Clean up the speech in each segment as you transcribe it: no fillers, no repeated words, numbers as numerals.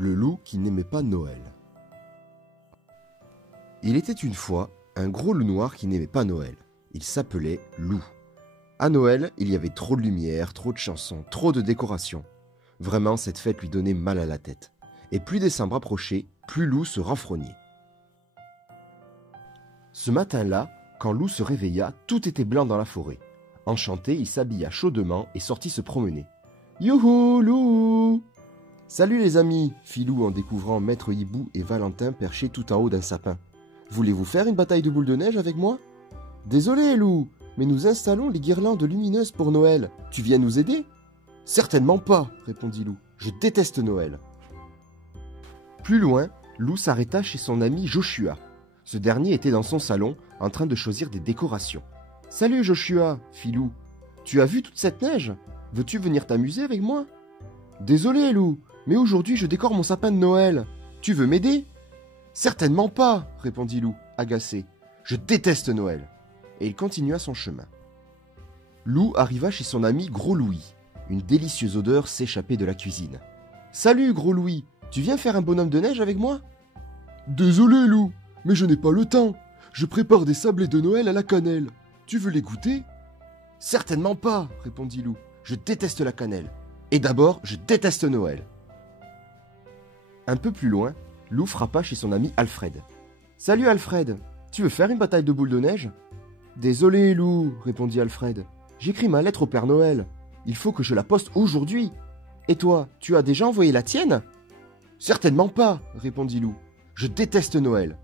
le loup qui n'aimait pas Noël. Il était une fois un gros loup noir qui n'aimait pas Noël. Il s'appelait Loup. À Noël, il y avait trop de lumière, trop de chansons, trop de décorations. Vraiment, cette fête lui donnait mal à la tête. Et plus décembre approchait, plus Loup se renfrognait. Ce matin-là, quand Loup se réveilla, tout était blanc dans la forêt. Enchanté, il s'habilla chaudement et sortit se promener. « Youhou, Loup !»« Salut les amis !» fit Loup en découvrant Maître Hibou et Valentin perchés tout en haut d'un sapin. « Voulez-vous faire une bataille de boules de neige avec moi ?»« Désolé, Loup, mais nous installons les guirlandes lumineuses pour Noël. Tu viens nous aider ?»« Certainement pas !» répondit Loup. « Je déteste Noël. » Plus loin, Loup s'arrêta chez son ami Joshua. Ce dernier était dans son salon, en train de choisir des décorations. « Salut Joshua !» fit Loup. « Tu as vu toute cette neige ? Veux-tu venir t'amuser avec moi ?»« Désolé, Loup, mais aujourd'hui je décore mon sapin de Noël. Tu veux m'aider ?»« Certainement pas !» répondit Loup, agacé. « Je déteste Noël !» Et il continua son chemin. Loup arriva chez son ami Gros Louis. Une délicieuse odeur s'échappait de la cuisine. « Salut, Gros Louis, tu viens faire un bonhomme de neige avec moi ?»« Désolé, Loup, mais je n'ai pas le temps. Je prépare des sablés de Noël à la cannelle. Tu veux les goûter ?»« Certainement pas !» répondit Loup. « Je déteste la cannelle. Et d'abord, je déteste Noël. » Un peu plus loin, Loup frappa chez son ami Alfred. « Salut Alfred, tu veux faire une bataille de boules de neige ?»« Désolé Loup, répondit Alfred. J'écris ma lettre au Père Noël. Il faut que je la poste aujourd'hui. Et toi, tu as déjà envoyé la tienne ?»« Certainement pas, répondit Loup. Je déteste Noël. »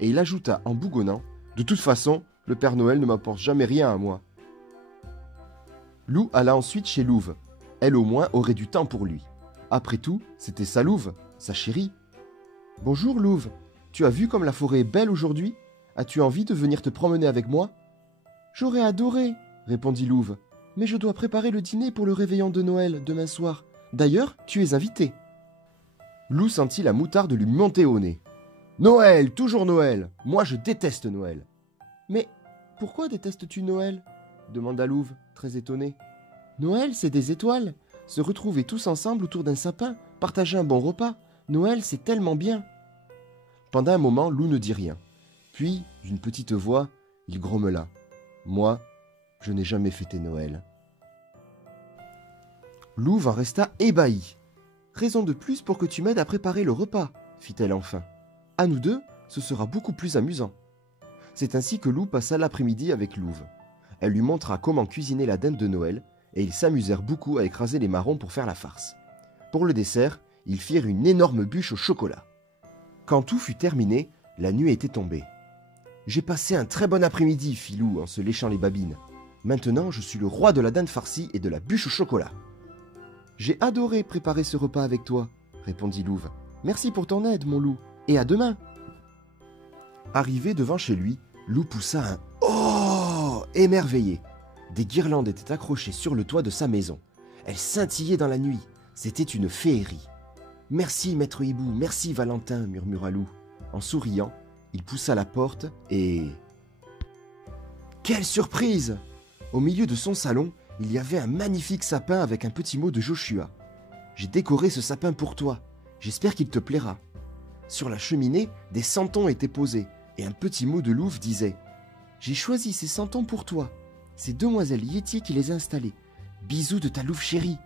Et il ajouta en bougonnant. « De toute façon, le Père Noël ne m'apporte jamais rien à moi. » Loup alla ensuite chez Louve. Elle au moins aurait du temps pour lui. Après tout, c'était sa Louve, sa chérie. « Bonjour Louve, tu as vu comme la forêt est belle aujourd'hui ? As-tu envie de venir te promener avec moi ?»« J'aurais adoré, répondit Louve. Mais je dois préparer le dîner pour le réveillon de Noël demain soir. D'ailleurs, tu es invité. » Loup sentit la moutarde lui monter au nez. « Noël, toujours Noël. Moi, je déteste Noël. »« Mais pourquoi détestes-tu Noël ?» demanda Louve, très étonné. « Noël, c'est des étoiles. Se retrouver tous ensemble autour d'un sapin, partager un bon repas. Noël, c'est tellement bien. » Pendant un moment, Loup ne dit rien. Puis, d'une petite voix, il grommela. « Moi, je n'ai jamais fêté Noël. » Louve en resta ébahi. « Raison de plus pour que tu m'aides à préparer le repas, fit-elle enfin. À nous deux, ce sera beaucoup plus amusant. » C'est ainsi que Loup passa l'après-midi avec Louve. Elle lui montra comment cuisiner la dinde de Noël, et ils s'amusèrent beaucoup à écraser les marrons pour faire la farce. Pour le dessert, ils firent une énorme bûche au chocolat. Quand tout fut terminé, la nuit était tombée. « J'ai passé un très bon après-midi, fit Loup en se léchant les babines. Maintenant, je suis le roi de la dinde farcie et de la bûche au chocolat. »« J'ai adoré préparer ce repas avec toi, répondit Louve. Merci pour ton aide, mon loup, et à demain. » Arrivé devant chez lui, Loup poussa un « Oh !» émerveillé. Des guirlandes étaient accrochées sur le toit de sa maison. Elles scintillaient dans la nuit. C'était une féerie. « Merci, Maître Hibou, merci, Valentin, » murmura Loup. En souriant, il poussa la porte et... Quelle surprise! Au milieu de son salon, il y avait un magnifique sapin avec un petit mot de Joshua. « J'ai décoré ce sapin pour toi. J'espère qu'il te plaira. » Sur la cheminée, des santons étaient posés et un petit mot de Louve disait « J'ai choisi ces santons pour toi. C'est demoiselle Yeti qui les a installés. Bisous de ta Louve chérie. »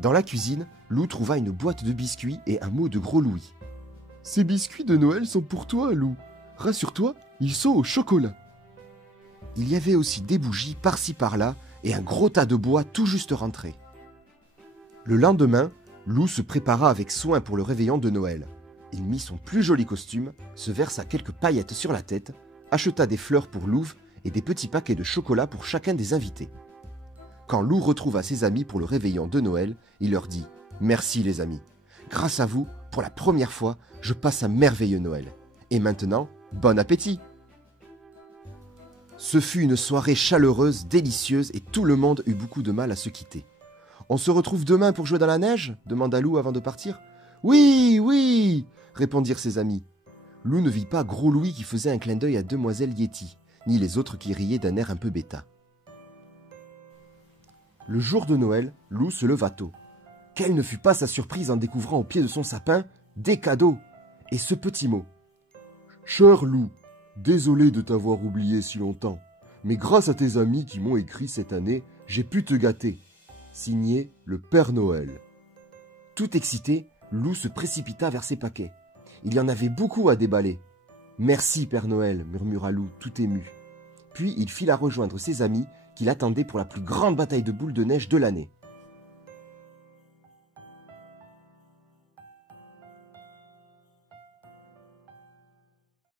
Dans la cuisine, Loup trouva une boîte de biscuits et un mot de Gros Louis. « Ces biscuits de Noël sont pour toi, Loup. Rassure-toi, ils sont au chocolat. » Il y avait aussi des bougies par-ci par-là et un gros tas de bois tout juste rentré. Le lendemain, Loup se prépara avec soin pour le réveillon de Noël. Il mit son plus joli costume, se versa quelques paillettes sur la tête, acheta des fleurs pour Louve et des petits paquets de chocolat pour chacun des invités. Quand Loup retrouva ses amis pour le réveillon de Noël, il leur dit « Merci les amis. Grâce à vous, pour la première fois, je passe un merveilleux Noël. Et maintenant, bon appétit !» Ce fut une soirée chaleureuse, délicieuse et tout le monde eut beaucoup de mal à se quitter. « On se retrouve demain pour jouer dans la neige ?» demanda Loup avant de partir. « Oui, oui !» répondirent ses amis. Loup ne vit pas Gros Louis qui faisait un clin d'œil à demoiselle Yeti, ni les autres qui riaient d'un air un peu bêta. Le jour de Noël, Loup se leva tôt. « Quelle ne fut pas sa surprise en découvrant au pied de son sapin des cadeaux et ce petit mot. « Cher loup, désolé de t'avoir oublié si longtemps, mais grâce à tes amis qui m'ont écrit cette année, j'ai pu te gâter. » Signé le Père Noël. Tout excité, Lou se précipita vers ses paquets. Il y en avait beaucoup à déballer. « Merci, Père Noël, » murmura Lou, tout ému. Puis il fila rejoindre ses amis qui l'attendaient pour la plus grande bataille de boules de neige de l'année.